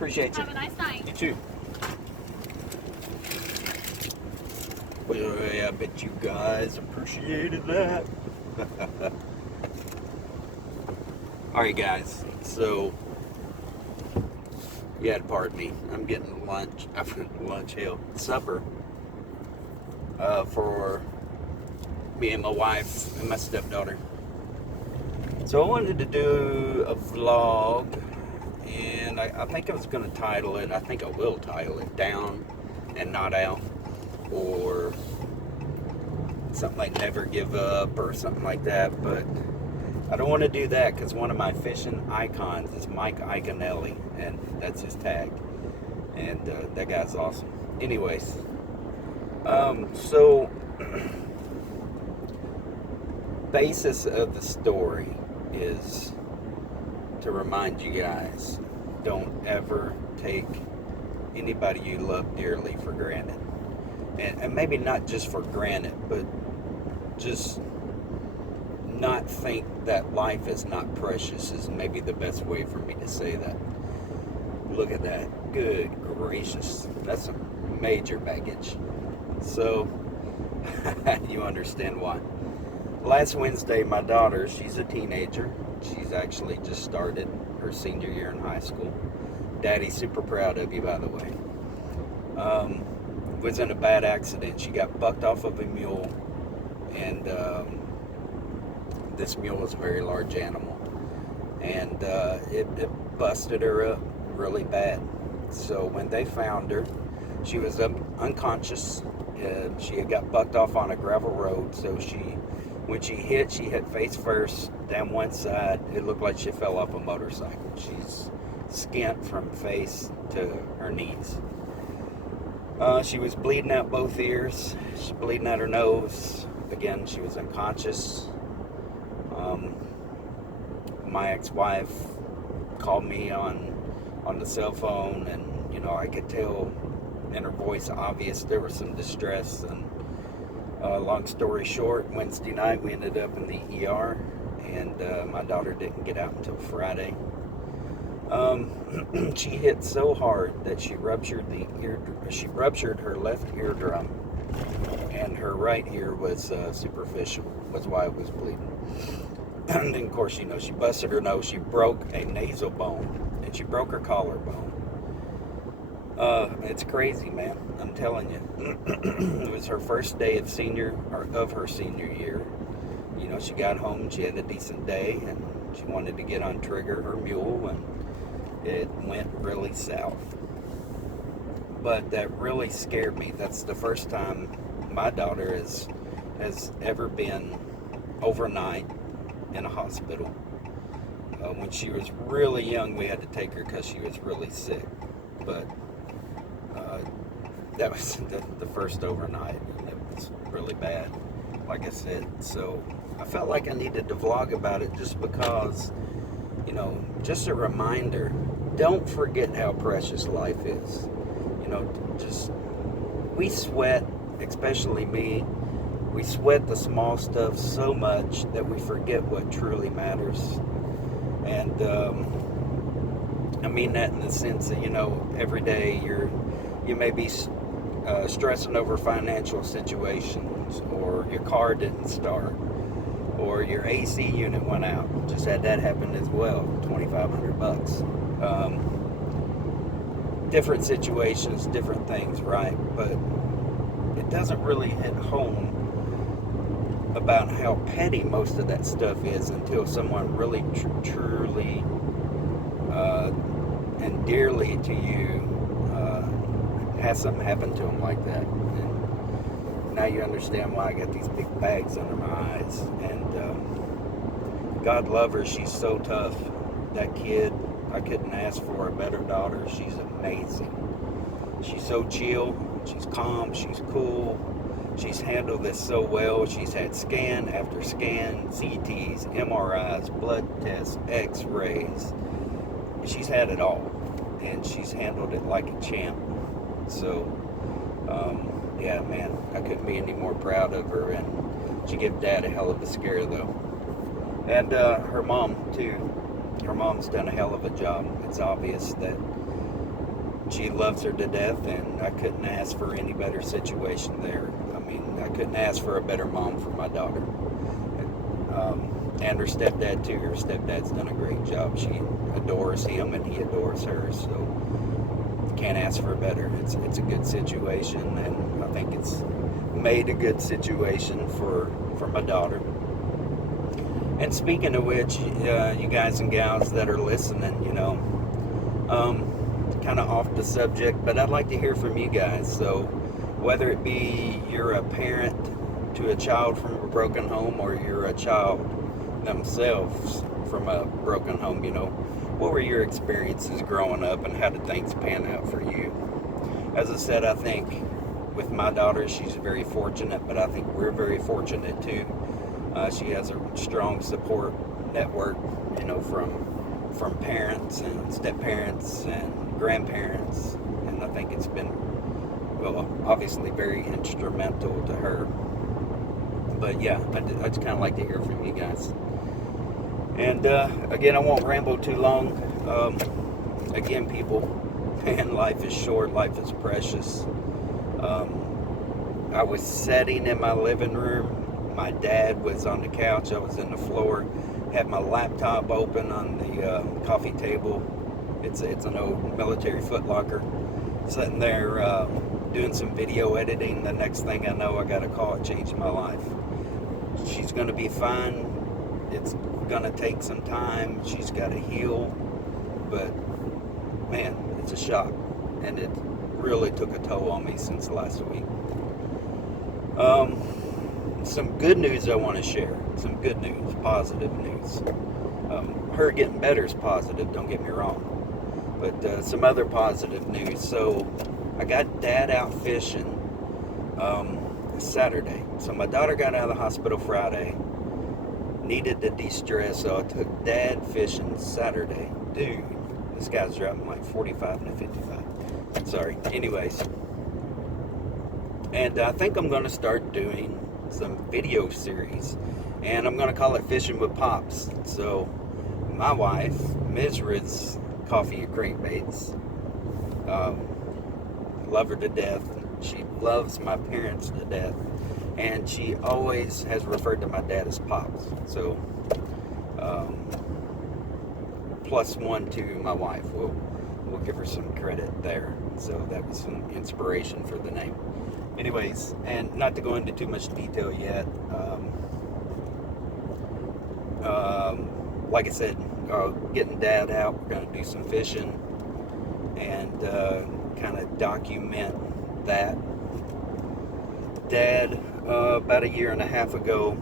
Appreciate you. Have a nice night. You too. Well, I bet you guys appreciated that. Alright guys, so you had to pardon me. I'm getting lunch, supper for me and my wife and my stepdaughter. So I wanted to do a vlog, and I think I was going to title it, I think I will title it Down and Not Out, or something like Never Give Up or something like that, but I don't want to do that because one of my fishing icons is Mike Iaconelli, and that's his tag, and that guy's awesome. Anyways, so basis of the story is to remind you guys, don't ever take anybody you love dearly for granted. And maybe not just for granted, but just not think that life is not precious is maybe the best way for me to say that. Look at that. Good gracious. That's some major baggage. So, you understand why. Last Wednesday, my daughter, she's a teenager. She's actually just started her senior year in high school. Daddy's super proud of you, by the way. Was in a bad accident. She got bucked off of a mule, and this mule was a very large animal, and it busted her up really bad. So when they found her, she was unconscious. She had got bucked off on a gravel road, so when she hit face first down one side. It looked like she fell off a motorcycle. She's skint from face to her knees. She was bleeding out both ears. She's bleeding out her nose. Again, she was unconscious. My ex-wife called me on the cell phone, and I could tell in her voice, obvious there was some distress. And long story short, Wednesday night we ended up in the ER, and my daughter didn't get out until Friday. She hit so hard that she ruptured her left eardrum, and her right ear was superficial, was why it was bleeding. And then, of course, she busted her nose. She broke a nasal bone, and she broke her collarbone. It's crazy, man. I'm telling you. It was her first day of her senior year. She got home, she had a decent day, and she wanted to get on Trigger, her mule, and it went really south. But that really scared me. That's the first time my daughter has ever been overnight in a hospital. When she was really young, we had to take her because she was really sick. But that was the first overnight. It was really bad, like I said. So I felt like I needed to vlog about it just because, just a reminder, don't forget how precious life is. We sweat, especially me, we sweat the small stuff so much that we forget what truly matters. And I mean that in the sense that, every day you may be stressing over financial situations, or your car didn't start, or your AC unit went out. Just had that happen as well, $2,500. Different situations, different things, right? But it doesn't really hit home about how petty most of that stuff is until someone really truly and dearly to you has something happen to them like that. And now you understand why I got these big bags under my eyes. And God love her, she's so tough. That kid, I couldn't ask for a better daughter. She's amazing. She's so chill, she's calm, she's cool. She's handled this so well. She's had scan after scan, CTs, MRIs, blood tests, x-rays. She's had it all, and she's handled it like a champ. So, yeah, man, I couldn't be any more proud of her, and she gave Dad a hell of a scare, though. And her mom, too. Her mom's done a hell of a job. It's obvious that she loves her to death, and I couldn't ask for any better situation there. I mean, I couldn't ask for a better mom for my daughter. And her stepdad too. Her stepdad's done a great job. She adores him and he adores her, so can't ask for better. It's a good situation, and I think it's made a good situation for my daughter. And speaking of which, you guys and gals that are listening, kind of off the subject, but I'd like to hear from you guys. So whether it be you're a parent to a child from a broken home, or you're a child themselves from a broken home, what were your experiences growing up, and how did things pan out for you? As I said, I think with my daughter, she's very fortunate, but I think we're very fortunate too. She has a strong support network, from parents and step-parents and grandparents, and I think it's been, well, obviously very instrumental to her. But yeah, I'd just kind of like to hear from you guys. And again, I won't ramble too long. Again, people, man, life is short, life is precious. I was sitting in my living room. My dad was on the couch. I was in the floor. Had my laptop open on the coffee table. It's an old military footlocker. Sitting there doing some video editing. The next thing I know, I got a call. It changed my life. She's going to be fine. It's going to take some time. She's got to heal. But, man, it's a shock. And it really took a toll on me since last week. Some good news I want to share. Some good news, positive news. Her getting better is positive, don't get me wrong. But some other positive news. So I got Dad out fishing Saturday. So my daughter got out of the hospital Friday. Needed to de-stress, so I took Dad fishing Saturday. Dude, this guy's driving like 45 to 55. Sorry. Anyways. And I think I'm going to start doing some video series, and I'm going to call it Fishing with Pops. So my wife, Ms. Ritz Coffee and Crankbaits, love her to death. She loves my parents to death, and she always has referred to my dad as Pops. So +1 to my wife. We'll give her some credit there. So that was some inspiration for the name. Anyways, and not to go into too much detail yet, like I said, getting Dad out, we're going to do some fishing and kind of document that. Dad, about 1.5 years ago,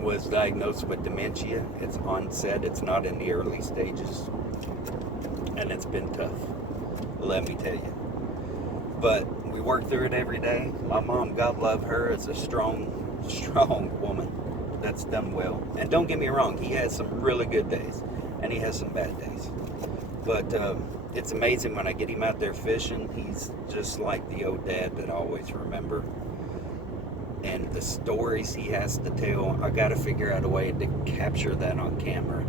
was diagnosed with dementia. It's onset, it's not in the early stages, and it's been tough, let me tell you. But we work through it every day. My mom, God love her, is a strong woman that's done well. And don't get me wrong, he has some really good days, and he has some bad days. But it's amazing when I get him out there fishing. He's just like the old dad that I always remember. And the stories he has to tell, I got to figure out a way to capture that on camera.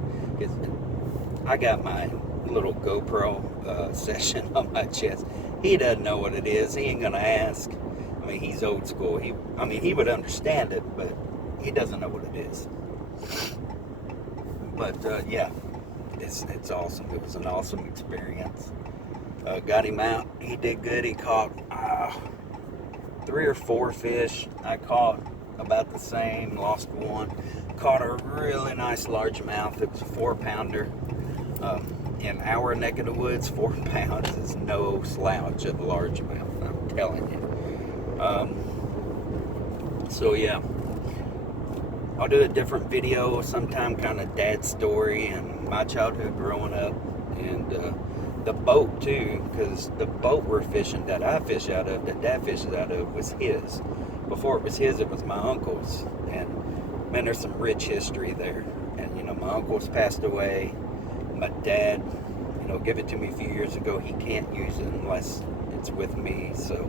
I got my little GoPro session on my chest. He doesn't know what it is. He ain't gonna ask. I mean, he's old school. He would understand it, but he doesn't know what it is. But yeah, it's awesome. It was an awesome experience. Got him out. He did good. He caught 3 or 4 fish. I caught about the same. Lost 1. Caught a really nice largemouth. It was a 4-pounder. In our neck of the woods, 4 pounds is no slouch of a largemouth, I'm telling you. So yeah, I'll do a different video sometime, kind of Dad's story and my childhood growing up, and the boat too, because the boat we're fishing, that I fish out of, that Dad fishes out of, was his. Before it was his, it was my uncle's, and man, there's some rich history there. And my uncle's passed away. My dad, gave it to me a few years ago. He can't use it unless it's with me, so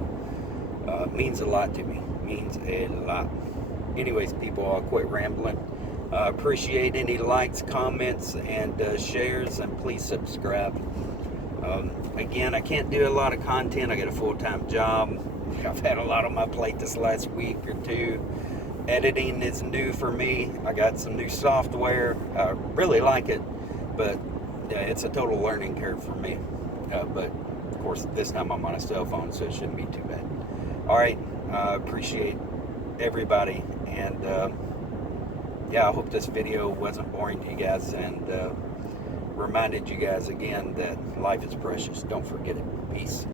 it means a lot to me. Means a lot. Anyways, people, I'll quit rambling. Appreciate any likes, comments, and shares, and please subscribe. Again, I can't do a lot of content. I got a full-time job. I've had a lot on my plate this last week or two. Editing is new for me. I got some new software. I really like it, but it's a total learning curve for me. But of course, this time I'm on a cell phone, so it shouldn't be too bad. All right, appreciate everybody, and yeah, I hope this video wasn't boring to you guys, and reminded you guys again that life is precious. Don't forget it. Peace.